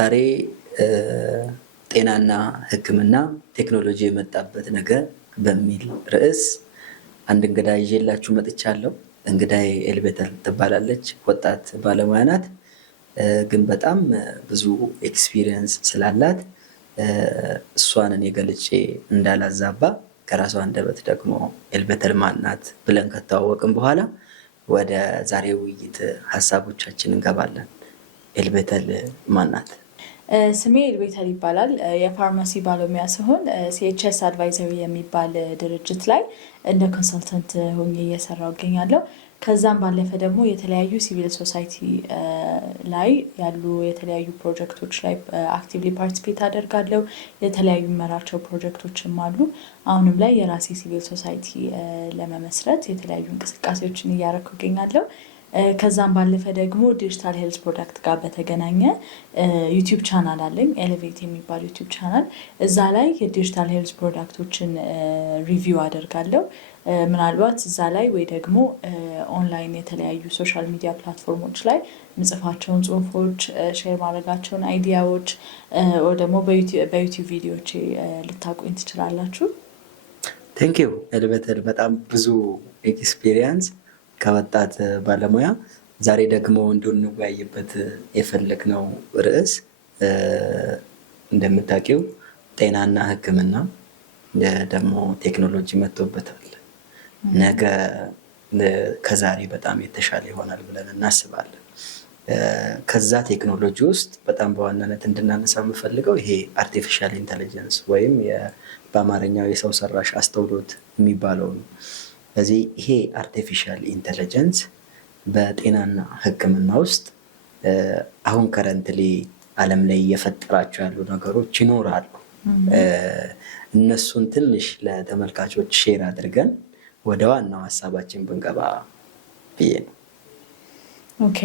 ዛሬ ጤናና ሕክምና ቴክኖሎጂ የመጣበት ነገር በሚል ርዕስ አንድ እንግዳ ይዤላችሁ መጥቻለሁ። እንግዳዬ ኤልቤተር ትባላለች። ወጣት ባለሙያ ናት፣ ግን በጣም ብዙ ኤክስፒሪየንስ ስላላት እሷን እኔ ገልጬ እንዳላዛባ ከራሷ አንደበት ደግሞ ኤልቤተር ማን ናት ብለን ከተዋወቅን በኋላ ወደ ዛሬ ውይይት ሀሳቦቻችን እንገባለን። ኤልቤተር ማን ናት? ስሜ ኤልቤተር ይባላል። የፋርማሲ ባለሙያ ሲሆን ሲኤችኤስ አድቫይዘሪ የሚባል ድርጅት ላይ እንደ ኮንሰልተንት ሆኜ እየሰራሁ እገኛለሁ። ከዛም ባለፈ ደግሞ የተለያዩ ሲቪል ሶሳይቲ ላይ ያሉ የተለያዩ ፕሮጀክቶች ላይ አክቲቭሊ ፓርቲሲፔት አደርጋለሁ። የተለያዩ መራቸው ፕሮጀክቶችም አሉ። አሁንም ላይ የራሴ ሲቪል ሶሳይቲ ለመመስረት የተለያዩ እንቅስቃሴዎችን እያደረኩ እገኛለሁ። ከዛም ባለፈ ደግሞ ዲጂታል ሄልዝ ፕሮዳክት ጋር በተገናኘ ዩቲዩብ ቻናል አለኝ፣ ኤሌቬት የሚባል ዩቲዩብ ቻናል። እዛ ላይ የዲጂታል ሄልዝ ፕሮዳክቶችን ሪቪው አደርጋለሁ። ምናልባት እዛ ላይ ወይ ደግሞ ኦንላይን የተለያዩ ሶሻል ሚዲያ ፕላትፎርሞች ላይ ምጽፋቸውን ጽሁፎች፣ ሼር ማድረጋቸውን አይዲያዎች ወይ ደግሞ በዩቲዩብ ቪዲዮዎች ልታውቁኝ ትችላላችሁ። ቴንኪዩ ኤልቤተር፣ በጣም ብዙ ኤክስፒሪየንስ ከወጣት ባለሙያ። ዛሬ ደግሞ እንድንወያይበት የፈለግነው ርዕስ እንደምታውቂው ጤናና ሕክምና ደግሞ ቴክኖሎጂ መጥቶበታል። ነገ ከዛሬ በጣም የተሻለ ይሆናል ብለን እናስባለን። ከዛ ቴክኖሎጂ ውስጥ በጣም በዋናነት እንድናነሳ የምፈልገው ይሄ አርቲፊሻል ኢንተለጀንስ ወይም በአማርኛው የሰው ሰራሽ አስተውሎት የሚባለው ነው። ስለዚህ ይሄ አርቲፊሻል ኢንተለጀንስ በጤናና ሕክምና ውስጥ አሁን ከረንትሊ ዓለም ላይ እየፈጠራቸው ያሉ ነገሮች ይኖራሉ። እነሱን ትንሽ ለተመልካቾች ሼር አድርገን ወደ ዋናው ሀሳባችን ብንገባ ብዬ ነው። ኦኬ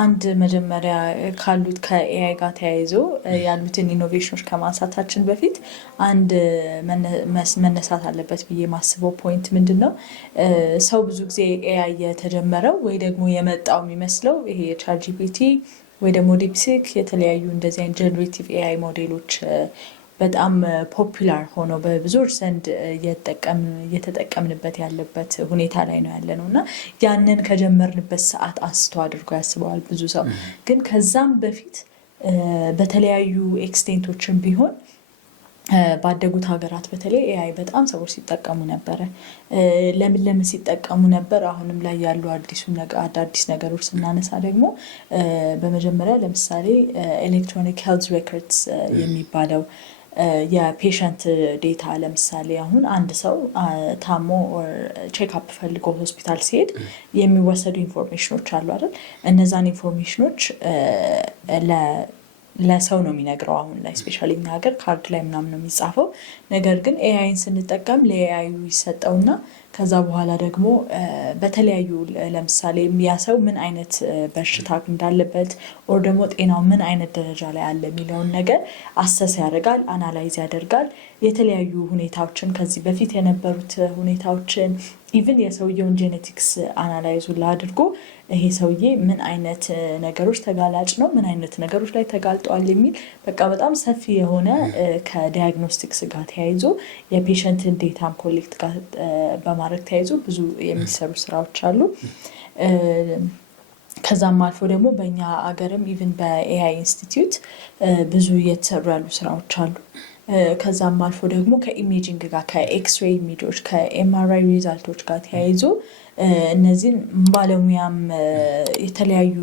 አንድ መጀመሪያ ካሉት ከኤአይ ጋር ተያይዞ ያሉትን ኢኖቬሽኖች ከማንሳታችን በፊት አንድ መነሳት አለበት ብዬ ማስበው ፖይንት ምንድን ነው? ሰው ብዙ ጊዜ ኤአይ የተጀመረው ወይ ደግሞ የመጣው የሚመስለው ይሄ የቻትጂፒቲ ወይ ደግሞ ዲፕሲክ የተለያዩ እንደዚህ አይነት ጀነሬቲቭ ኤአይ ሞዴሎች በጣም ፖፑላር ሆኖ በብዙዎች ዘንድ እየተጠቀምንበት ያለበት ሁኔታ ላይ ነው ያለ ነው እና ያንን ከጀመርንበት ሰዓት አንስቶ አድርጎ ያስበዋል ብዙ ሰው። ግን ከዛም በፊት በተለያዩ ኤክስቴንቶችን ቢሆን ባደጉት ሀገራት በተለይ ኤአይ በጣም ሰዎች ሲጠቀሙ ነበረ። ለምን ሲጠቀሙ ነበር? አሁንም ላይ ያሉ አዳዲስ ነገሮች ስናነሳ ደግሞ በመጀመሪያ ለምሳሌ ኤሌክትሮኒክ ሄልዝ ሬኮርድስ የሚባለው የፔሸንት ዴታ፣ ለምሳሌ አሁን አንድ ሰው ታሞ ቼክአፕ ፈልጎ ሆስፒታል ሲሄድ የሚወሰዱ ኢንፎርሜሽኖች አሉ አይደል? እነዛን ኢንፎርሜሽኖች ለሰው ነው የሚነግረው። አሁን ላይ ስፔሻሊ እኛ ሀገር ካርድ ላይ ምናምን ነው የሚጻፈው። ነገር ግን ኤአይን ስንጠቀም ለኤአዩ ይሰጠውና ከዛ በኋላ ደግሞ በተለያዩ ለምሳሌ ያ ሰው ምን አይነት በሽታ እንዳለበት ኦር ደግሞ ጤናው ምን አይነት ደረጃ ላይ አለ የሚለውን ነገር አሰስ ያደርጋል፣ አናላይዝ ያደርጋል። የተለያዩ ሁኔታዎችን ከዚህ በፊት የነበሩት ሁኔታዎችን ኢቭን የሰውየውን ጄኔቲክስ አናላይዙ አድርጎ ይሄ ሰውዬ ምን አይነት ነገሮች ተጋላጭ ነው፣ ምን አይነት ነገሮች ላይ ተጋልጧል የሚል በቃ በጣም ሰፊ የሆነ ከዲያግኖስቲክስ ጋር ተያይዞ የፔሸንትን ዴታም ኮሌክት ጋር በማድረግ ተያይዞ ብዙ የሚሰሩ ስራዎች አሉ። ከዛም አልፎ ደግሞ በእኛ አገርም ኢቭን በኤአይ ኢንስቲትዩት ብዙ እየተሰሩ ያሉ ስራዎች አሉ። ከዛም አልፎ ደግሞ ከኢሜጂንግ ጋር ከኤክስሬይ ኢሜጆች ከኤምአርአይ ሪዛልቶች ጋር ተያይዞ እነዚህን ባለሙያም የተለያዩ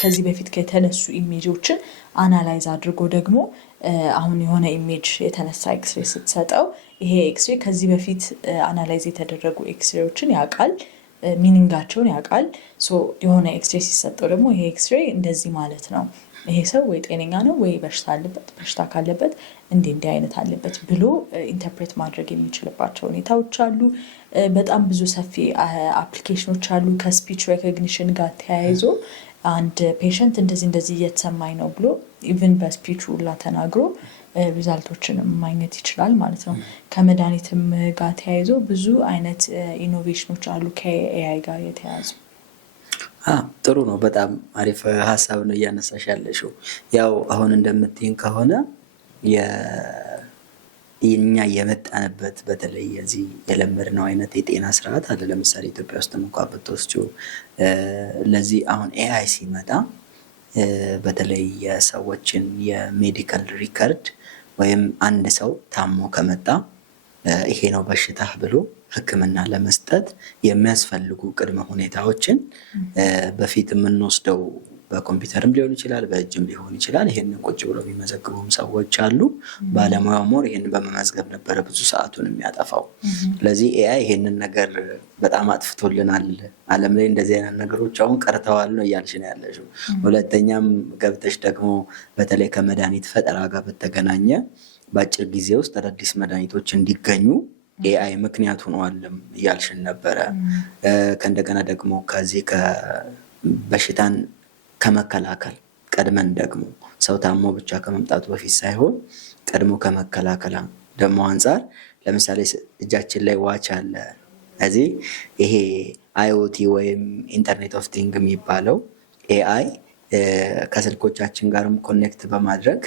ከዚህ በፊት ከተነሱ ኢሜጆችን አናላይዝ አድርጎ ደግሞ አሁን የሆነ ኢሜጅ የተነሳ ኤክስሬይ ስትሰጠው ይሄ ኤክስሬይ ከዚህ በፊት አናላይዝ የተደረጉ ኤክስሬዎችን ያውቃል፣ ሚኒንጋቸውን ያውቃል። የሆነ ኤክስሬይ ሲሰጠው ደግሞ ይሄ ኤክስሬይ እንደዚህ ማለት ነው፣ ይሄ ሰው ወይ ጤነኛ ነው ወይ በሽታ አለበት፣ በሽታ ካለበት እንዲህ አይነት አለበት ብሎ ኢንተርፕሬት ማድረግ የሚችልባቸው ሁኔታዎች አሉ። በጣም ብዙ ሰፊ አፕሊኬሽኖች አሉ። ከስፒች ሬኮግኒሽን ጋር ተያይዞ አንድ ፔሸንት እንደዚህ እየተሰማኝ ነው ብሎ ኢቭን በስፒቹ ሁላ ተናግሮ ሪዛልቶችን ማግኘት ይችላል ማለት ነው። ከመድኃኒትም ጋር ተያይዞ ብዙ አይነት ኢኖቬሽኖች አሉ ከኤአይ ጋር የተያዙ። ጥሩ ነው። በጣም አሪፍ ሀሳብ ነው እያነሳሽ ያለሽው። ያው አሁን እንደምትይን ከሆነ እኛ የመጣንበት በተለይ የዚህ የለመድነው አይነት የጤና ስርዓት አለ። ለምሳሌ ኢትዮጵያ ውስጥ እንኳን ብትወስጂው ለዚህ አሁን ኤአይ ሲመጣ በተለይ የሰዎችን የሜዲካል ሪከርድ ወይም አንድ ሰው ታሞ ከመጣ ይሄ ነው በሽታህ ብሎ ሕክምና ለመስጠት የሚያስፈልጉ ቅድመ ሁኔታዎችን በፊት የምንወስደው በኮምፒውተርም ሊሆን ይችላል፣ በእጅም ሊሆን ይችላል። ይሄንን ቁጭ ብሎ የሚመዘግቡም ሰዎች አሉ። ባለሙያው ሞር ይሄንን በመመዝገብ ነበረ ብዙ ሰዓቱን የሚያጠፋው። ስለዚህ ኤአይ ይሄንን ነገር በጣም አጥፍቶልናል። ዓለም ላይ እንደዚህ አይነት ነገሮች አሁን ቀርተዋል ነው እያልሽ ነው ያለሽው። ሁለተኛም ገብተሽ ደግሞ በተለይ ከመድኃኒት ፈጠራ ጋር በተገናኘ በአጭር ጊዜ ውስጥ አዳዲስ መድኃኒቶች እንዲገኙ ኤአይ ምክንያት ሆኗልም እያልሽን ነበረ። ከእንደገና ደግሞ ከዚህ በሽታን ከመከላከል ቀድመን ደግሞ ሰው ታሞ ብቻ ከመምጣቱ በፊት ሳይሆን ቀድሞ ከመከላከል ደግሞ አንጻር ለምሳሌ እጃችን ላይ ዋች አለ። እዚህ ይሄ አይኦቲ ወይም ኢንተርኔት ኦፍ ቲንግ የሚባለው ኤአይ ከስልኮቻችን ጋርም ኮኔክት በማድረግ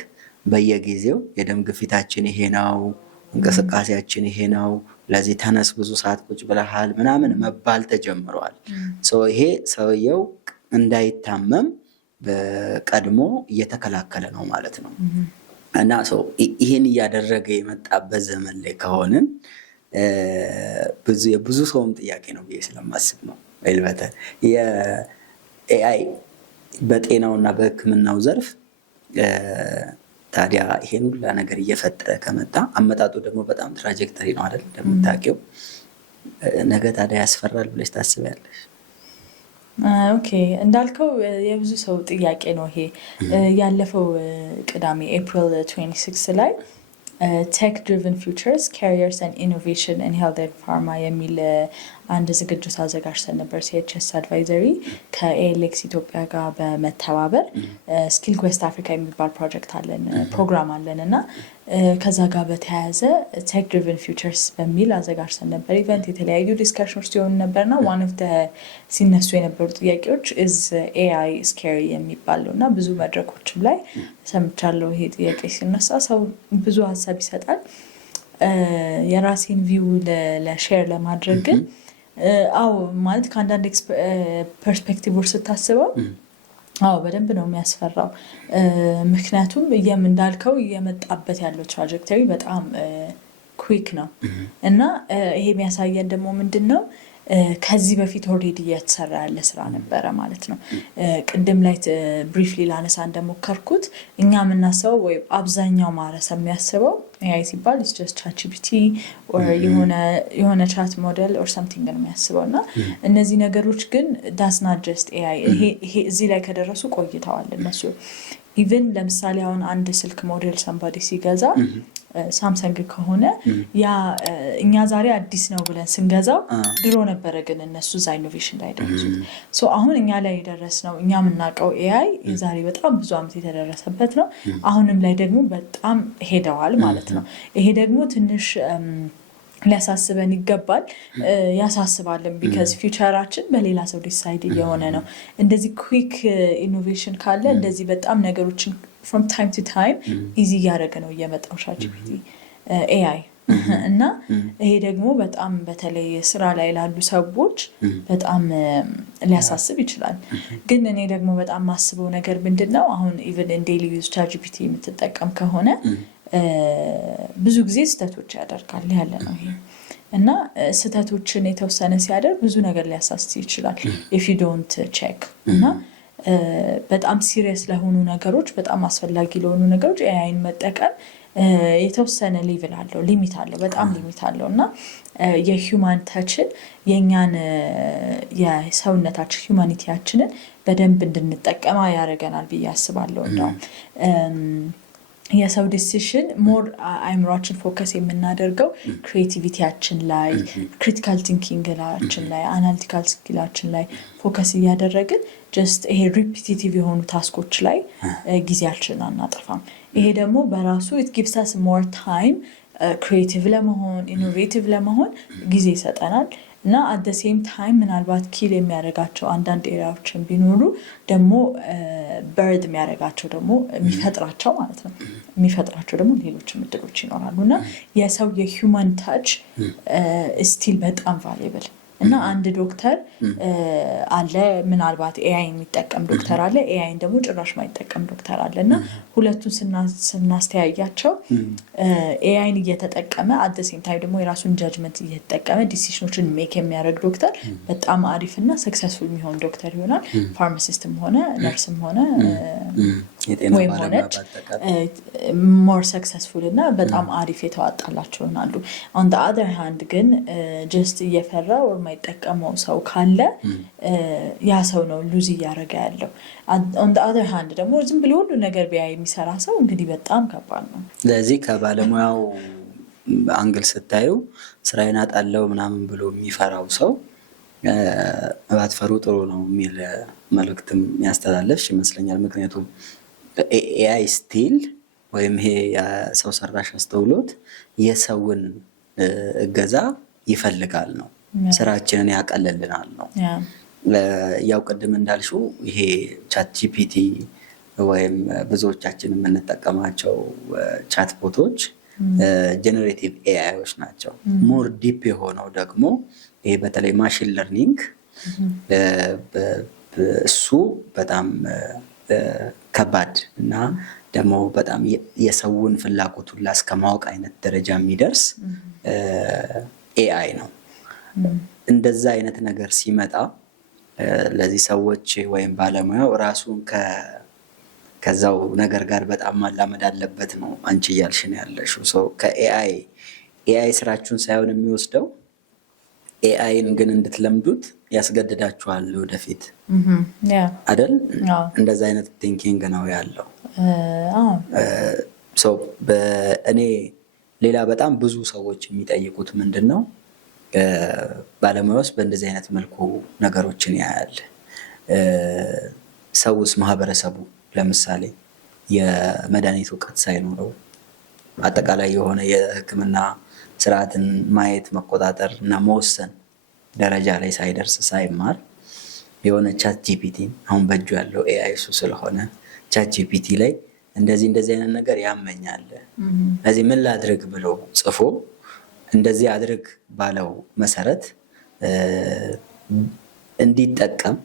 በየጊዜው የደም ግፊታችን ይሄ ነው፣ እንቅስቃሴያችን ይሄ ነው፣ ለዚህ ተነስ፣ ብዙ ሰዓት ቁጭ ብለሃል ምናምን መባል ተጀምሯል። ይሄ ሰውየው እንዳይታመም በቀድሞ እየተከላከለ ነው ማለት ነው። እና ይህን እያደረገ የመጣበት ዘመን ላይ ከሆንን የብዙ ሰውም ጥያቄ ነው ብዬ ስለማስብ ነው። ልበተ የኤአይ በጤናውና በሕክምናው ዘርፍ ታዲያ ይሄን ሁላ ነገር እየፈጠረ ከመጣ አመጣጡ ደግሞ በጣም ትራጀክተሪ ነው አይደል? እንደምታውቂው ነገ ታዲያ ያስፈራል ብለሽ ታስቢያለሽ? ኦኬ እንዳልከው የብዙ ሰው ጥያቄ ነው ይሄ። ያለፈው ቅዳሜ ኤፕሪል 26 ላይ ቴክ ድሪቨን ፊውቸርስ ካሪየርስ ኤንድ ኢኖቬሽን ኢን ሄልዝ ኤንድ ፋርማ የሚል አንድ ዝግጅት አዘጋጅተን ነበር። ሲኤችኤስ አድቫይዘሪ ከኤሌክስ ኢትዮጵያ ጋር በመተባበር ስኪል ኩዌስት አፍሪካ የሚባል ፕሮግራም አለን እና ከዛ ጋር በተያያዘ ቴክ ድሪቨን ፊውቸርስ በሚል አዘጋጅተን ነበር ኢቨንት። የተለያዩ ዲስከሽኖች ሲሆኑ ነበርና ዋን ኦፍ ሲነሱ የነበሩ ጥያቄዎች ኢዝ ኤአይ ስኬሪ የሚባል ነው እና ብዙ መድረኮችም ላይ ሰምቻለሁ። ይሄ ጥያቄ ሲነሳ ሰው ብዙ ሀሳብ ይሰጣል። የራሴን ቪው ለሼር ለማድረግ ግን አዎ ማለት ከአንዳንድ ፐርስፔክቲቮች ስታስበው አዎ በደንብ ነው የሚያስፈራው። ምክንያቱም እንዳልከው እየመጣበት ያለው ትራጀክተሪ በጣም ኩዊክ ነው እና ይሄ የሚያሳየን ደግሞ ምንድን ነው ከዚህ በፊት ኦልሬዲ እየተሰራ ያለ ስራ ነበረ ማለት ነው። ቅድም ላይ ብሪፍሊ ላነሳ እንደሞከርኩት እኛ የምናስበው ወይም አብዛኛው ማህበረሰብ የሚያስበው ኤአይ ሲባል ጀስት ቻትጂፒቲ የሆነ ቻት ሞዴል ኦር ሰምቲንግ ነው የሚያስበው እና እነዚህ ነገሮች ግን ዳስ ናት ጀስት ኤአይ። ይሄ እዚህ ላይ ከደረሱ ቆይተዋል እነሱ። ኢቨን ለምሳሌ አሁን አንድ ስልክ ሞዴል ሰምባዲ ሲገዛ ሳምሰንግ ከሆነ ያ እኛ ዛሬ አዲስ ነው ብለን ስንገዛው ድሮ ነበረ ግን እነሱ እዛ ኢኖቬሽን ላይ ደረሱት። አሁን እኛ ላይ የደረስነው እኛ የምናውቀው ኤአይ የዛሬ በጣም ብዙ ዓመት የተደረሰበት ነው። አሁንም ላይ ደግሞ በጣም ሄደዋል ማለት ነው። ይሄ ደግሞ ትንሽ ሊያሳስበን ይገባል። ያሳስባልን ቢካዝ ፊውቸራችን በሌላ ሰው ዲሳይድ እየሆነ ነው። እንደዚህ ኩዊክ ኢኖቬሽን ካለ እንደዚህ በጣም ነገሮችን from time to time ኢዚ እያደረገ ነው እየመጣው ቻትጂፒቲ ኤአይ እና ይሄ ደግሞ በጣም በተለይ ስራ ላይ ላሉ ሰዎች በጣም ሊያሳስብ ይችላል። ግን እኔ ደግሞ በጣም ማስበው ነገር ምንድነው አሁን ኢቨን ኢን ዴይሊ ዩዝ ቻትጂፒቲ የምትጠቀም ከሆነ ብዙ ጊዜ ስህተቶች ያደርጋል ያለ ነው ይሄ እና ስህተቶችን የተወሰነ ሲያደርግ ብዙ ነገር ሊያሳስት ይችላል if you don't check እና በጣም ሲሪየስ ለሆኑ ነገሮች በጣም አስፈላጊ ለሆኑ ነገሮች ኤአይን መጠቀም የተወሰነ ሌቭል አለው፣ ሊሚት አለው፣ በጣም ሊሚት አለው እና የሂውማን ታችን የኛን የሰውነታችን ሂውማኒቲያችንን በደንብ እንድንጠቀማ ያደርገናል ብዬ አስባለሁ። እንደው የሰው ዲሲሽን ሞር አይምሯችን ፎከስ የምናደርገው ክሪኤቲቪቲያችን ላይ፣ ክሪቲካል ቲንኪንግላችን ላይ፣ አናሊቲካል ስኪላችን ላይ ፎከስ እያደረግን ጀስት ይሄ ሪፒቲቲቭ የሆኑ ታስኮች ላይ ጊዜያችንን አናጠፋም። ይሄ ደግሞ በራሱ ኢት ጊቭስ አስ ሞር ታይም ክሪኤቲቭ ለመሆን ኢኖቬቲቭ ለመሆን ጊዜ ይሰጠናል። እና አት ዘ ሴም ታይም ምናልባት ኪል የሚያደርጋቸው አንዳንድ ኤሪያዎችን ቢኖሩ ደግሞ በርድ የሚያደርጋቸው ደግሞ የሚፈጥራቸው ማለት ነው የሚፈጥራቸው ደግሞ ሌሎችም እድሎች ይኖራሉ እና የሰው የሂውማን ታች ስቲል በጣም ቫሉብል እና አንድ ዶክተር አለ ምናልባት ኤአይ የሚጠቀም ዶክተር አለ ኤአይን ደግሞ ጭራሽ ማይጠቀም ዶክተር አለ እና ሁለቱን ስናስተያያቸው ኤአይን እየተጠቀመ አት ዘ ሴም ታይም ደግሞ የራሱን ጃጅመንት እየተጠቀመ ዲሲሽኖችን ሜክ የሚያደርግ ዶክተር በጣም አሪፍ እና ሰክሰስፉል የሚሆን ዶክተር ይሆናል። ፋርማሲስትም ሆነ ነርስም ሆነ ወይም ሆነች ሞር ሰክሰስፉል እና በጣም አሪፍ የተዋጣላቸው ይሆናሉ። ኦን ዘ አዘር ሃንድ ግን ጀስት እየፈራ ወር ማይጠቀመው ሰው ካለ ያ ሰው ነው ሉዝ እያደረገ ያለው። ኦን ዘ አዘር ሃንድ ደግሞ ዝም ብሎ ሁሉ ነገር ቢያ የሚሰራ ሰው እንግዲህ በጣም ከባድ ነው። ለዚህ ከባለሙያው አንግል ስታዩ ስራዬን አጣለው ምናምን ብሎ የሚፈራው ሰው ባትፈሩ ጥሩ ነው የሚል መልእክትም ያስተላለፍሽ ይመስለኛል። ምክንያቱም ኤአይ ስቲል ወይም ይሄ የሰው ሰራሽ አስተውሎት የሰውን እገዛ ይፈልጋል ነው፣ ስራችንን ያቀልልናል ነው። ያው ቅድም እንዳልሽው ይሄ ቻት ጂፒቲ ወይም ብዙዎቻችን የምንጠቀማቸው ቻት ቦቶች ጀነሬቲቭ ኤአይዎች ናቸው። ሞር ዲፕ የሆነው ደግሞ ይሄ በተለይ ማሽን ለርኒንግ እሱ በጣም ከባድ እና ደግሞ በጣም የሰውን ፍላጎቱን እስከ ማወቅ አይነት ደረጃ የሚደርስ ኤአይ ነው። እንደዛ አይነት ነገር ሲመጣ ለዚህ ሰዎች ወይም ባለሙያው ራሱን ከዛው ነገር ጋር በጣም ማላመድ አለበት ነው አንቺ እያልሽን ያለሽው። ሰው ከኤአይ ስራችሁን ሳይሆን የሚወስደው ኤአይን ግን እንድትለምዱት ያስገድዳችኋል ወደፊት አይደል? እንደዛ አይነት ቲንኪንግ ነው ያለው። እኔ ሌላ በጣም ብዙ ሰዎች የሚጠይቁት ምንድን ነው ባለሙያውስ በእንደዚህ አይነት መልኩ ነገሮችን ያያል። ሰውስ ማህበረሰቡ ለምሳሌ የመድኃኒት እውቀት ሳይኖረው አጠቃላይ የሆነ የሕክምና ስርዓትን ማየት መቆጣጠር እና መወሰን ደረጃ ላይ ሳይደርስ ሳይማር የሆነ ቻት ጂፒቲ አሁን በእጁ ያለው ኤአይ እሱ ስለሆነ ቻት ጂፒቲ ላይ እንደዚህ አይነት ነገር ያመኛል ስለዚህ ምን ላድርግ ብሎ ጽፎ እንደዚህ አድርግ ባለው መሰረት እንዲጠቀም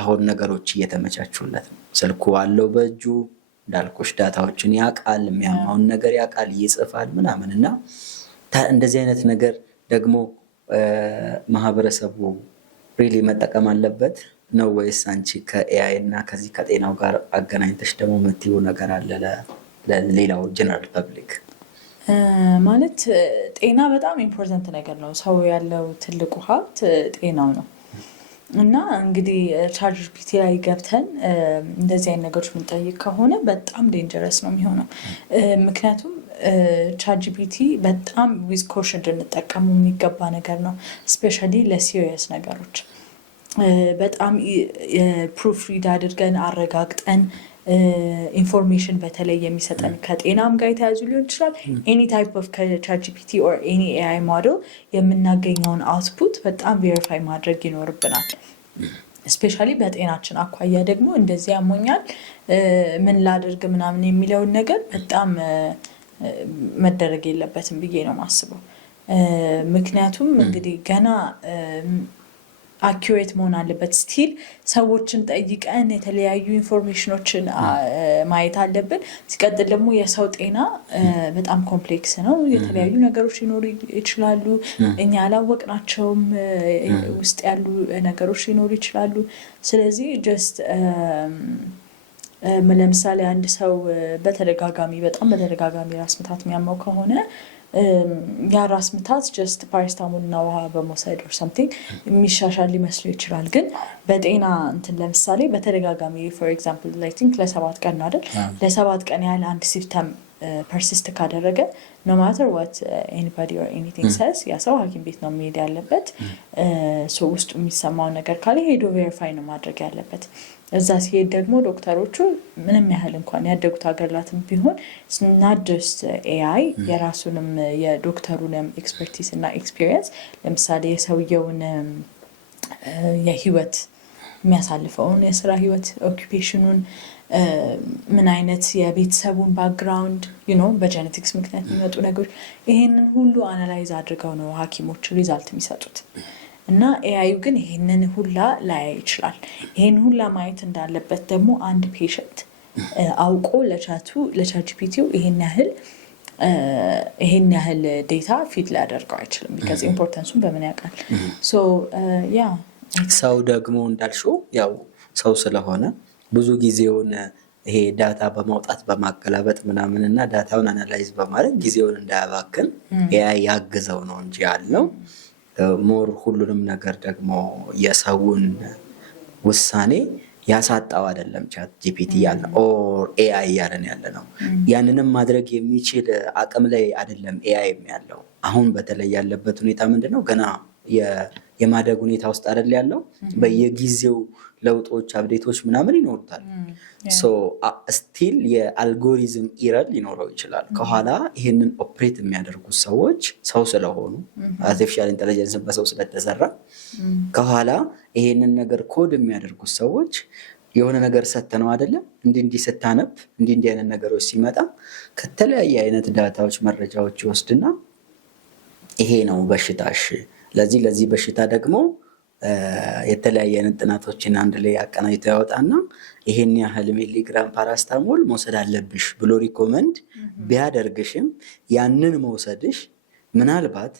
አሁን ነገሮች እየተመቻቹለት ነው። ስልኩ አለው በእጁ እንዳልኩሽ ዳታዎችን ያውቃል፣ የሚያማውን ነገር ያውቃል፣ ይጽፋል ምናምን እና እንደዚህ አይነት ነገር ደግሞ ማህበረሰቡ ሪሊ መጠቀም አለበት ነው ወይስ አንቺ ከኤአይ እና ከዚህ ከጤናው ጋር አገናኝተሽ ደግሞ የምትይው ነገር አለ ለሌላው ጀነራል ፐብሊክ? ማለት ጤና በጣም ኢምፖርታንት ነገር ነው። ሰው ያለው ትልቁ ሀብት ጤናው ነው እና እንግዲህ ቻት ጂፒቲ ላይ ገብተን እንደዚህ አይነት ነገሮች የምንጠይቅ ከሆነ በጣም ዴንጀረስ ነው የሚሆነው። ምክንያቱም ቻት ጂፒቲ በጣም ዊዝ ኮሽን እንድንጠቀሙ የሚገባ ነገር ነው። ስፔሻሊ ለሲሪየስ ነገሮች በጣም ፕሩፍ ሪድ አድርገን አረጋግጠን ኢንፎርሜሽን በተለይ የሚሰጠን ከጤናም ጋር የተያዙ ሊሆን ይችላል። ኤኒ ታይፕ ኦፍ ከቻት ጂፒቲ ኦር ኤኒ ኤአይ ሞዴል የምናገኘውን አውትፑት በጣም ቬሪፋይ ማድረግ ይኖርብናል። ስፔሻሊ በጤናችን አኳያ ደግሞ እንደዚህ ያሞኛል ምን ላድርግ ምናምን የሚለውን ነገር በጣም መደረግ የለበትም ብዬ ነው ማስበው። ምክንያቱም እንግዲህ ገና አኪዩሬት መሆን አለበት። ስቲል ሰዎችን ጠይቀን የተለያዩ ኢንፎርሜሽኖችን ማየት አለብን። ሲቀጥል ደግሞ የሰው ጤና በጣም ኮምፕሌክስ ነው። የተለያዩ ነገሮች ሊኖሩ ይችላሉ፣ እኛ ያላወቅናቸውም ውስጥ ያሉ ነገሮች ሊኖሩ ይችላሉ። ስለዚህ ጀስት ለምሳሌ አንድ ሰው በጣም በተደጋጋሚ ራስ ምታት የሚያመው ከሆነ ያ ራስ ምታት ጀስት ፓራሲታሞል እና ውሃ በመውሰድ ኦር ሰምቲንግ የሚሻሻል ሊመስለው ይችላል። ግን በጤና እንትን ለምሳሌ በተደጋጋሚ ፎር ኤግዛምፕል አይ ቲንክ ለ7 ቀን ነው አይደል? ለ7 ቀን ያህል አንድ ሲምፕተም ፐርሲስት ካደረገ ኖ ማተር ዋት ኤኒባዲ ኦር ኤኒቲንግ ሰስ ያ ሰው ሐኪም ቤት ነው መሄድ ያለበት። ሰው ውስጡ የሚሰማው ነገር ካለ ሄዶ ቬሪፋይ ነው ማድረግ ያለበት። እዛ ሲሄድ ደግሞ ዶክተሮቹ ምንም ያህል እንኳን ያደጉት ሀገራትም ቢሆን not just ኤአይ የራሱንም የዶክተሩንም ኤክስፐርቲስ እና ኤክስፒሪየንስ ለምሳሌ የሰውየውን የህይወት የሚያሳልፈውን የስራ ህይወት ኦኩፔሽኑን ምን አይነት የቤተሰቡን ባክግራውንድ በጀኔቲክስ ምክንያት የሚመጡ ነገሮች ይሄንን ሁሉ አናላይዝ አድርገው ነው ሐኪሞች ሪዛልት የሚሰጡት። እና ኤአዩ ግን ይሄንን ሁላ ላያይ ይችላል። ይሄን ሁላ ማየት እንዳለበት ደግሞ አንድ ፔሸንት አውቆ ለቻትጂፒቲው ይሄን ያህል ዴታ ፊት ሊያደርገው አይችልም። ቢካዝ ኢምፖርታንሱን በምን ያውቃል? ሰው ደግሞ እንዳልሽው ያው ሰው ስለሆነ ብዙ ጊዜውን ይሄ ዳታ በማውጣት በማገላበጥ ምናምን እና ዳታውን አናላይዝ በማድረግ ጊዜውን እንዳያባክን ኤአይ ያግዘው ነው እንጂ ያልነው ሞር ሁሉንም ነገር ደግሞ የሰውን ውሳኔ ያሳጣው አይደለም። ቻት ጂፒቲ ያለ ኦር ኤአይ ያለን ያለ ነው። ያንንም ማድረግ የሚችል አቅም ላይ አይደለም ኤአይ ያለው። አሁን በተለይ ያለበት ሁኔታ ምንድነው? ገና የማደግ ሁኔታ ውስጥ አይደል ያለው። በየጊዜው ለውጦች አፕዴቶች ምናምን ይኖሩታል። ሶ ስቲል የአልጎሪዝም ኢረር ሊኖረው ይችላል። ከኋላ ይሄንን ኦፕሬት የሚያደርጉት ሰዎች ሰው ስለሆኑ አርቲፊሻል ኢንተለጀንስ በሰው ስለተሰራ ከኋላ ይሄንን ነገር ኮድ የሚያደርጉት ሰዎች የሆነ ነገር ሰተነው አይደለም እንዲህ ስታነብ እንዲህ አይነት ነገሮች ሲመጣ ከተለያየ አይነት ዳታዎች መረጃዎች ይወስድና ይሄ ነው በሽታሽ፣ ለዚህ በሽታ ደግሞ የተለያየ አይነት ጥናቶችን አንድ ላይ አቀናጅቶ ያወጣና ይሄን ያህል ሚሊግራም ፓራስታሞል መውሰድ አለብሽ ብሎ ሪኮመንድ ቢያደርግሽም ያንን መውሰድሽ ምናልባት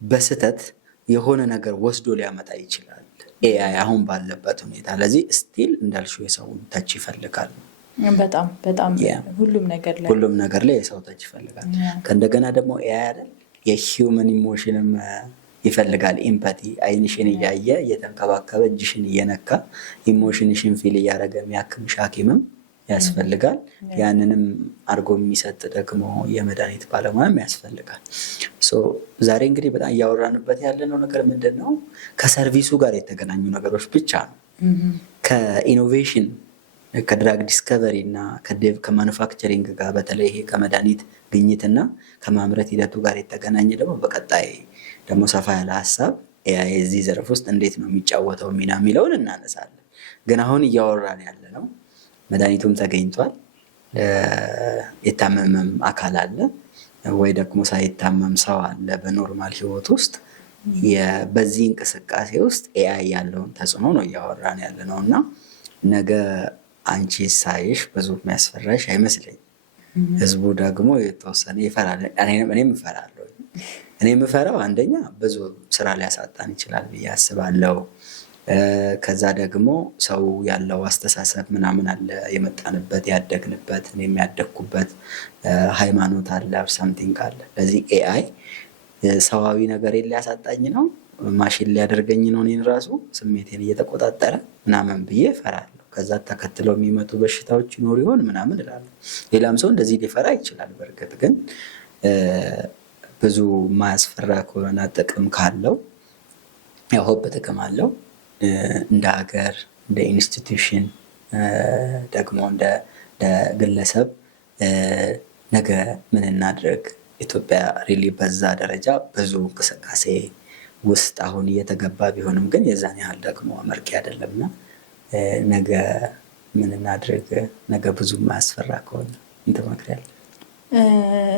በስተት የሆነ ነገር ወስዶ ሊያመጣ ይችላል ኤአይ አሁን ባለበት ሁኔታ። ለዚህ ስቲል እንዳልሽው የሰውን ተች ይፈልጋል። በጣም ሁሉም ነገር ላይ የሰው ተች ይፈልጋል። ከእንደገና ደግሞ ኤአይ አይደል የሂውመን ኢሞሽንም ይፈልጋል። ኢምፓቲ አይንሽን እያየ እየተንከባከበ እጅሽን እየነካ ኢሞሽንሽን ፊል እያደረገ የሚያክምሽ ሐኪምም ያስፈልጋል። ያንንም አድርጎ የሚሰጥ ደግሞ የመድኃኒት ባለሙያም ያስፈልጋል። ዛሬ እንግዲህ በጣም እያወራንበት ያለነው ነገር ምንድን ነው? ከሰርቪሱ ጋር የተገናኙ ነገሮች ብቻ ነው። ከኢኖቬሽን ከድራግ ዲስከቨሪ እና ከማኑፋክቸሪንግ ጋር በተለይ ይሄ ከመድኃኒት ግኝትና ከማምረት ሂደቱ ጋር የተገናኘ ደግሞ በቀጣይ ደግሞ ሰፋ ያለ ሀሳብ ኤአይ እዚህ ዘርፍ ውስጥ እንዴት ነው የሚጫወተው ሚና የሚለውን እናነሳለን። ግን አሁን እያወራን ያለ ነው መድኃኒቱም ተገኝቷል፣ የታመመም አካል አለ ወይ ደግሞ ሳይታመም ሰው አለ በኖርማል ህይወት ውስጥ። በዚህ እንቅስቃሴ ውስጥ ኤአይ ያለውን ተጽዕኖ ነው እያወራን ያለ ነው እና ነገ አንቺ ሳይሽ ብዙ የሚያስፈራሽ አይመስለኝ። ህዝቡ ደግሞ የተወሰነ ይፈራል። እኔም እፈራለሁ። እኔ የምፈራው አንደኛ ብዙ ስራ ሊያሳጣን ይችላል ብዬ አስባለሁ። ከዛ ደግሞ ሰው ያለው አስተሳሰብ ምናምን አለ፣ የመጣንበት ያደግንበት፣ የሚያደግኩበት ሃይማኖት አለ፣ ሳምቲንግ አለ። ለዚህ ኤአይ ሰዋዊ ነገር ሊያሳጣኝ ነው፣ ማሽን ሊያደርገኝ ነው፣ እኔን ራሱ ስሜቴን እየተቆጣጠረ ምናምን ብዬ እፈራለሁ። ከዛ ተከትለው የሚመጡ በሽታዎች ይኖር ይሆን ምናምን እላለሁ። ሌላም ሰው እንደዚህ ሊፈራ ይችላል። በእርግጥ ግን ብዙ ማያስፈራ ከሆነ ጥቅም ካለው ያው ሆፕ ጥቅም አለው። እንደ ሀገር እንደ ኢንስቲትዩሽን ደግሞ እንደ ግለሰብ ነገ ምን እናድርግ? ኢትዮጵያ ሪሊ በዛ ደረጃ ብዙ እንቅስቃሴ ውስጥ አሁን እየተገባ ቢሆንም ግን የዛን ያህል ደግሞ አመርቂ አይደለምና ነገ ምን እናድርግ? ነገ ብዙ ማያስፈራ ከሆነ እንትመክሪያለሽ?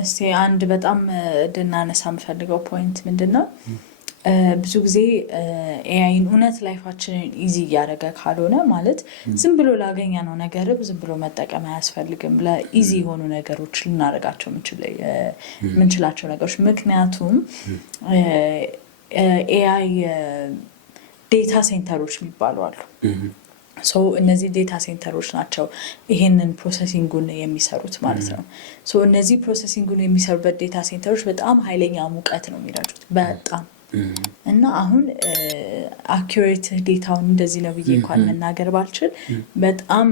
እስቲ አንድ በጣም እንድናነሳ የምፈልገው ፖይንት ምንድን ነው? ብዙ ጊዜ ኤአይን እውነት ላይፋችንን ኢዚ እያደረገ ካልሆነ ማለት ዝም ብሎ ላገኛ ነው ነገር ዝም ብሎ መጠቀም አያስፈልግም። ለኢዚ የሆኑ ነገሮች ልናደርጋቸው የምንችላቸው ነገሮች። ምክንያቱም ኤአይ ዴታ ሴንተሮች የሚባሉ አሉ። እነዚህ ዴታ ሴንተሮች ናቸው ይሄንን ፕሮሰሲንጉን የሚሰሩት ማለት ነው። እነዚህ ፕሮሰሲንጉን የሚሰሩበት ዴታ ሴንተሮች በጣም ኃይለኛ ሙቀት ነው የሚረጩት። በጣም እና አሁን አኩሬት ዴታውን እንደዚህ ነው ብዬ እንኳን መናገር ባልችል በጣም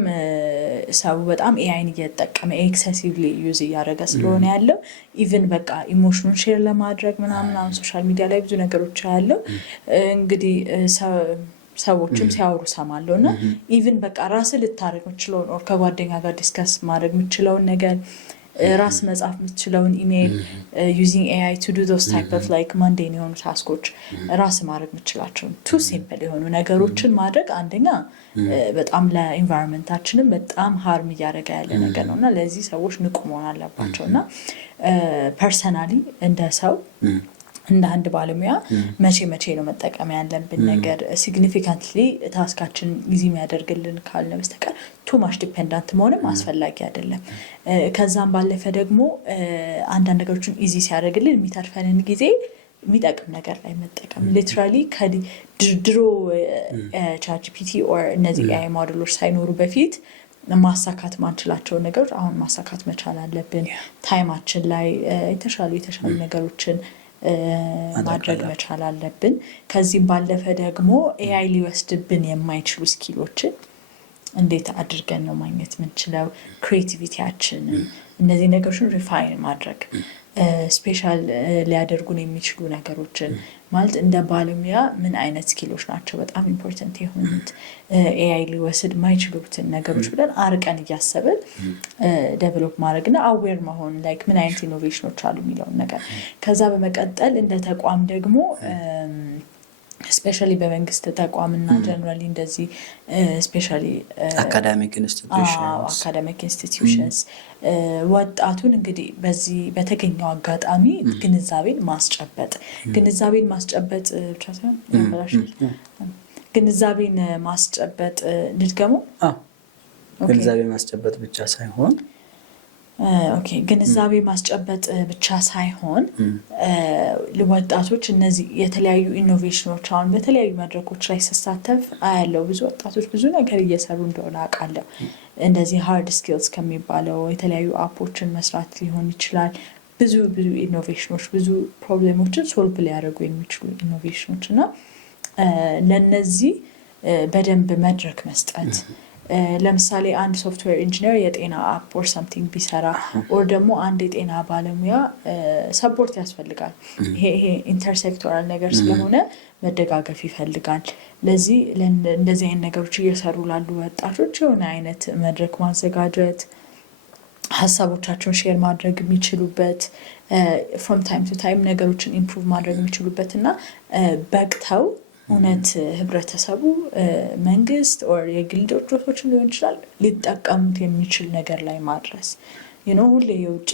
ሰው በጣም ኤአይን እየተጠቀመ ኤክሰሲቭሊ ዩዝ እያደረገ ስለሆነ ያለው ኢቭን በቃ ኢሞሽኑን ሼር ለማድረግ ምናምን አሁን ሶሻል ሚዲያ ላይ ብዙ ነገሮች ያለው እንግዲህ ሰዎችም ሲያወሩ ሰማለሁ እና ኢቭን በቃ ራስ ልታደርግ የምችለውን ኦር ከጓደኛ ጋር ዲስከስ ማድረግ የምችለውን ነገር ራስ መጻፍ የምትችለውን ኢሜይል ዩዚንግ ኤአይ ቱ ዱ ዶስ ታይፕ ኦፍ ላይክ ማንዴን የሆኑ ታስኮች ራስ ማድረግ የምችላቸውን ቱ ሲምፕል የሆኑ ነገሮችን ማድረግ አንደኛ በጣም ለኢንቫይሮንመንታችንም በጣም ሃርም እያደረገ ያለ ነገር ነው እና ለዚህ ሰዎች ንቁ መሆን አለባቸው እና ፐርሰናሊ እንደ ሰው እንደ አንድ ባለሙያ መቼ ነው መጠቀም ያለብን ነገር ሲግኒፊካንትሊ ታስካችን ጊዜ የሚያደርግልን ካልነ በስተቀር ቱ ማች ዲፔንዳንት መሆንም አስፈላጊ አይደለም። ከዛም ባለፈ ደግሞ አንዳንድ ነገሮችን ኢዚ ሲያደርግልን የሚተርፈንን ጊዜ የሚጠቅም ነገር ላይ መጠቀም ሊትራሊ ከድሮ ቻትጂፒቲ ኦር እነዚህ ኤአይ ሞዴሎች ሳይኖሩ በፊት ማሳካት ማንችላቸውን ነገሮች አሁን ማሳካት መቻል አለብን። ታይማችን ላይ የተሻሉ ነገሮችን ማድረግ መቻል አለብን። ከዚህም ባለፈ ደግሞ ኤአይ ሊወስድብን የማይችሉ ስኪሎችን እንዴት አድርገን ነው ማግኘት የምንችለው? ክሬቲቪቲያችንን እነዚህ ነገሮችን ሪፋይን ማድረግ ስፔሻል ሊያደርጉን የሚችሉ ነገሮችን ማለት እንደ ባለሙያ ምን አይነት ስኪሎች ናቸው በጣም ኢምፖርታንት የሆኑት ኤአይ ሊወስድ ማይችሉትን ነገሮች ብለን አርቀን እያሰብን ዴቨሎፕ ማድረግና አዌር መሆን ላይክ ምን አይነት ኢኖቬሽኖች አሉ የሚለውን ነገር ከዛ በመቀጠል እንደ ተቋም ደግሞ ስፔሻሊ በመንግስት ተቋምና ጀነራሊ እንደዚህ ስፔሻሊ አካዳሚክ ኢንስቲትዩሽንስ ወጣቱን እንግዲህ በዚህ በተገኘው አጋጣሚ ግንዛቤን ማስጨበጥ ብቻ ሳይሆን ግንዛቤን ማስጨበጥ ንድገመው ግንዛቤን ማስጨበጥ ብቻ ሳይሆን ግንዛቤ ማስጨበጥ ብቻ ሳይሆን ለወጣቶች እነዚህ የተለያዩ ኢኖቬሽኖች አሁን በተለያዩ መድረኮች ላይ ሲሳተፍ አያለው ብዙ ወጣቶች ብዙ ነገር እየሰሩ እንደሆነ አውቃለሁ። እንደዚህ ሃርድ ስኪልስ ከሚባለው የተለያዩ አፖችን መስራት ሊሆን ይችላል። ብዙ ኢኖቬሽኖች ብዙ ፕሮብሌሞችን ሶልቭ ሊያደርጉ የሚችሉ ኢኖቬሽኖች እና ለነዚህ በደንብ መድረክ መስጠት ለምሳሌ አንድ ሶፍትዌር ኢንጂነር የጤና አፕ ኦር ሰምቲንግ ቢሰራ ኦር ደግሞ አንድ የጤና ባለሙያ ሰፖርት ያስፈልጋል። ይሄ ኢንተርሴክቶራል ነገር ስለሆነ መደጋገፍ ይፈልጋል። ለዚህ እንደዚህ አይነት ነገሮች እየሰሩ ላሉ ወጣቶች የሆነ አይነት መድረክ ማዘጋጀት ሀሳቦቻቸውን ሼር ማድረግ የሚችሉበት ፍሮም ታይም ቱ ታይም ነገሮችን ኢምፕሩቭ ማድረግ የሚችሉበት እና በቅተው እውነት ህብረተሰቡ መንግስት ኦር የግል ድርጅቶችን ሊሆን ይችላል ሊጠቀሙት የሚችል ነገር ላይ ማድረስ ሁሌ የውጭ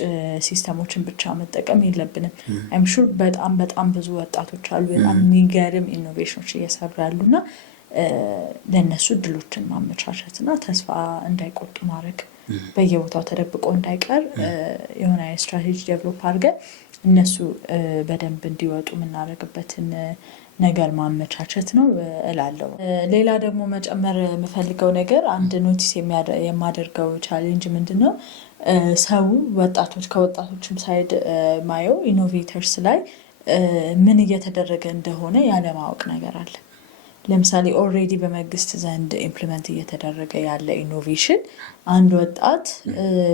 ሲስተሞችን ብቻ መጠቀም የለብንም። አይም ሹር በጣም ብዙ ወጣቶች አሉ በጣም የሚገርም ኢኖቬሽኖች እየሰሩ ያሉና ለእነሱ እድሎችን ማመቻቸትና ተስፋ እንዳይቆርጡ ማድረግ በየቦታው ተደብቆ እንዳይቀር የሆነ ስትራቴጂ ዴቨሎፕ አድርገን እነሱ በደንብ እንዲወጡ የምናደርግበትን ነገር ማመቻቸት ነው እላለሁ። ሌላ ደግሞ መጨመር የምፈልገው ነገር አንድ ኖቲስ የማደርገው ቻሌንጅ ምንድነው ሰው ወጣቶች ከወጣቶችም ሳይድ ማየው ኢኖቬተርስ ላይ ምን እየተደረገ እንደሆነ ያለማወቅ ነገር አለ። ለምሳሌ ኦልሬዲ በመንግስት ዘንድ ኢምፕሊመንት እየተደረገ ያለ ኢኖቬሽን አንድ ወጣት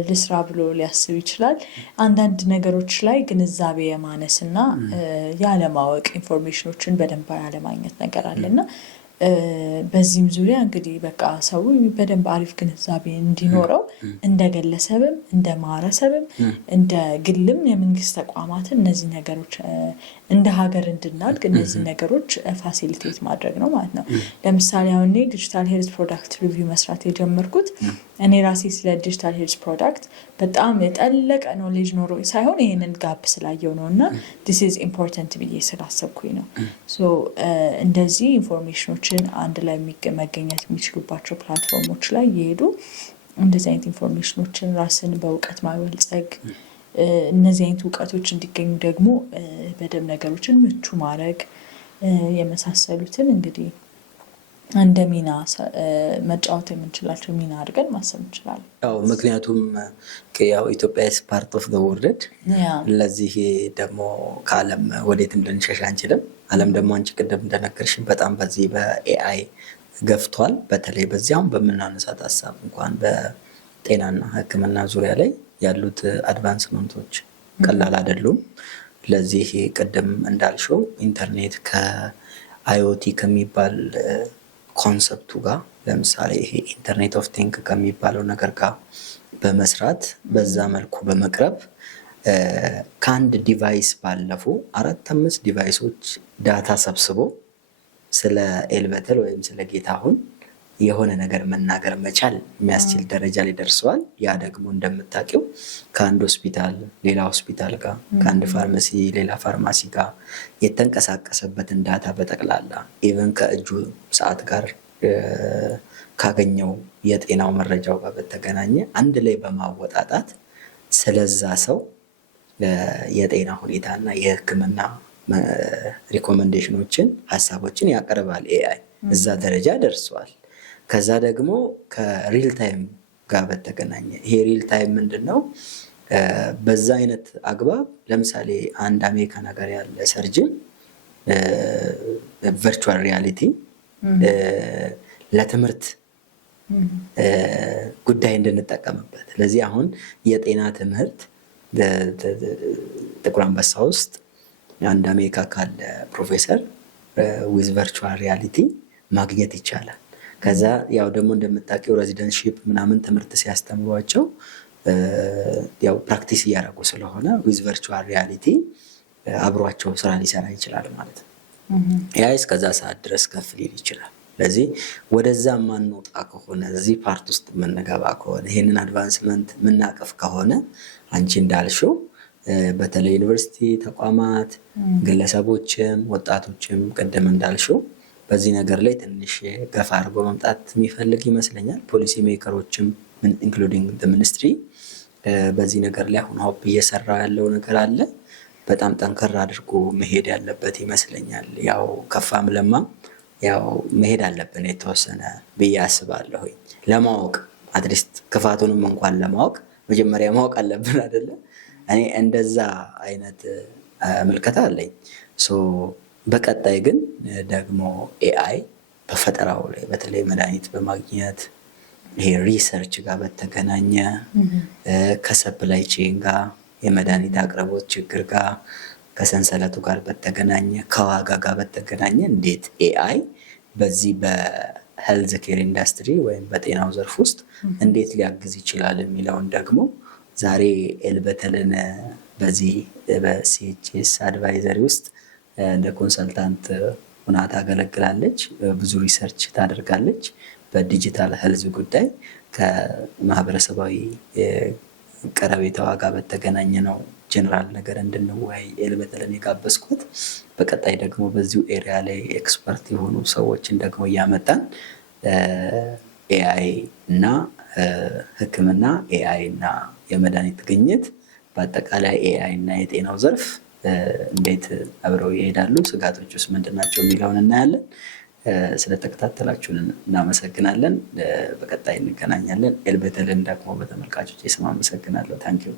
ልስራ ብሎ ሊያስብ ይችላል። አንዳንድ ነገሮች ላይ ግንዛቤ የማነስና ያለማወቅ ኢንፎርሜሽኖችን በደንብ ያለማግኘት ነገር አለና በዚህም ዙሪያ እንግዲህ በቃ ሰው በደንብ አሪፍ ግንዛቤ እንዲኖረው እንደ ግለሰብም እንደ ማህበረሰብም እንደ ግልም የመንግስት ተቋማትን እነዚህ ነገሮች እንደ ሀገር እንድናድግ እነዚህ ነገሮች ፋሲሊቴት ማድረግ ነው ማለት ነው። ለምሳሌ አሁን ዲጂታል ሄልዝ ፕሮዳክት ሪቪው መስራት የጀመርኩት እኔ ራሴ ስለ ዲጂታል ሄልዝ ፕሮዳክት በጣም የጠለቀ ኖሌጅ ኖሮ ሳይሆን ይሄንን ጋፕ ስላየው ነው እና this is important ብዬ ስላሰብኩኝ ነው። እንደዚህ ኢንፎርሜሽኖችን አንድ ላይ መገኘት የሚችሉባቸው ፕላትፎርሞች ላይ እየሄዱ እንደዚህ አይነት ኢንፎርሜሽኖችን ራስን በእውቀት ማበልጸግ እነዚህ አይነት እውቀቶች እንዲገኙ ደግሞ በደንብ ነገሮችን ምቹ ማድረግ የመሳሰሉትን እንግዲህ እንደ ሚና መጫወት የምንችላቸው ሚና አድርገን ማሰብ እንችላለን። ያው ምክንያቱም ያው ኢትዮጵያ ኢዝ ፓርት ኦፍ ዘ ወርልድ። ለዚህ ደግሞ ከዓለም ወዴትም ልንሸሽ አንችልም። ዓለም ደግሞ አንቺ ቅድም እንደነገርሽን በጣም በዚህ በኤአይ ገፍቷል። በተለይ በዚያም በምናነሳት ሀሳብ እንኳን በጤናና ሕክምና ዙሪያ ላይ ያሉት አድቫንስመንቶች ቀላል አይደሉም። ለዚህ ቅድም እንዳልሽው ኢንተርኔት ከአይኦቲ ከሚባል ኮንሰፕቱ ጋር ለምሳሌ ይሄ ኢንተርኔት ኦፍ ቲንክ ከሚባለው ነገር ጋር በመስራት በዛ መልኩ በመቅረብ ከአንድ ዲቫይስ ባለፉ 4-5 ዲቫይሶች ዳታ ሰብስቦ ስለ ኤልበተል ወይም ስለ ጌታሁን የሆነ ነገር መናገር መቻል የሚያስችል ደረጃ ላይ ደርሰዋል። ያ ደግሞ እንደምታውቂው ከአንድ ሆስፒታል ሌላ ሆስፒታል ጋር፣ ከአንድ ፋርማሲ ሌላ ፋርማሲ ጋር የተንቀሳቀሰበትን ዳታ በጠቅላላ ኢቨን ከእጁ ሰዓት ጋር ካገኘው የጤናው መረጃው ጋር በተገናኘ አንድ ላይ በማወጣጣት ስለዛ ሰው የጤና ሁኔታና የሕክምና ሪኮመንዴሽኖችን ሀሳቦችን ያቀርባል። ኤአይ እዛ ደረጃ ደርሰዋል። ከዛ ደግሞ ከሪል ታይም ጋር በተገናኘ ይሄ ሪል ታይም ምንድን ነው? በዛ አይነት አግባብ ለምሳሌ አንድ አሜሪካ ነገር ያለ ሰርጅን ቨርቹዋል ሪያሊቲ ለትምህርት ጉዳይ እንድንጠቀምበት። ስለዚህ አሁን የጤና ትምህርት ጥቁር አንበሳ ውስጥ አንድ አሜሪካ ካለ ፕሮፌሰር ዊዝ ቨርቹዋል ሪያሊቲ ማግኘት ይቻላል። ከዛ ያው ደግሞ እንደምታውቂው ሬዚደንትሺፕ ምናምን ትምህርት ሲያስተምሯቸው ያው ፕራክቲስ እያደረጉ ስለሆነ ዊዝ ቨርቹዋል ሪያሊቲ አብሯቸው ስራ ሊሰራ ይችላል ማለት ነው። ያ እስከዛ ሰዓት ድረስ ከፍ ሊል ይችላል። ስለዚህ ወደዛ ማንወጣ ከሆነ እዚህ ፓርት ውስጥ የምንገባ ከሆነ ይሄንን አድቫንስመንት የምናቀፍ ከሆነ አንቺ እንዳልሽው በተለይ ዩኒቨርሲቲ ተቋማት፣ ግለሰቦችም ወጣቶችም ቅድም እንዳልሽው በዚህ ነገር ላይ ትንሽ ገፋ አድርጎ መምጣት የሚፈልግ ይመስለኛል። ፖሊሲ ሜከሮችም ኢንክሉዲንግ ሚኒስትሪ በዚህ ነገር ላይ አሁን ሆፕ እየሰራ ያለው ነገር አለ። በጣም ጠንከር አድርጎ መሄድ ያለበት ይመስለኛል። ያው ከፋም ለማም ያው መሄድ አለብን የተወሰነ ብዬ አስባለሁ። ለማወቅ አትሊስት ክፋቱንም እንኳን ለማወቅ መጀመሪያ ማወቅ አለብን አይደለ? እኔ እንደዛ አይነት ምልከታ አለኝ። በቀጣይ ግን ደግሞ ኤአይ በፈጠራው ላይ በተለይ መድኃኒት በማግኘት ይሄ ሪሰርች ጋር በተገናኘ ከሰፕላይ ቼን ጋር የመድኃኒት አቅርቦት ችግር ጋር ከሰንሰለቱ ጋር በተገናኘ ከዋጋ ጋር በተገናኘ እንዴት ኤአይ በዚህ በሄልዝ ኬር ኢንዱስትሪ ወይም በጤናው ዘርፍ ውስጥ እንዴት ሊያግዝ ይችላል የሚለውን ደግሞ ዛሬ ኤልበተልን በዚህ በሲኤችኤስ አድቫይዘሪ ውስጥ እንደ ኮንሰልታንት ሆና ታገለግላለች። ብዙ ሪሰርች ታደርጋለች። በዲጂታል ሄልዝ ጉዳይ ከማህበረሰባዊ ቀረቤታዋ ጋር በተገናኘ ነው ጀነራል ነገር እንድንወያይ ኤልበተልን የጋበዝኩት። በቀጣይ ደግሞ በዚሁ ኤሪያ ላይ ኤክስፐርት የሆኑ ሰዎችን ደግሞ እያመጣን ኤአይ እና ሕክምና፣ ኤአይ እና የመድኃኒት ግኝት፣ በአጠቃላይ ኤአይ እና የጤናው ዘርፍ እንዴት አብረው ይሄዳሉ፣ ስጋቶች ውስጥ ምንድናቸው የሚለውን እናያለን። ስለተከታተላችሁን እናመሰግናለን። በቀጣይ እንገናኛለን። ኤልበተልን ደግሞ በተመልካቾች ስም አመሰግናለሁ። ታንኪዩ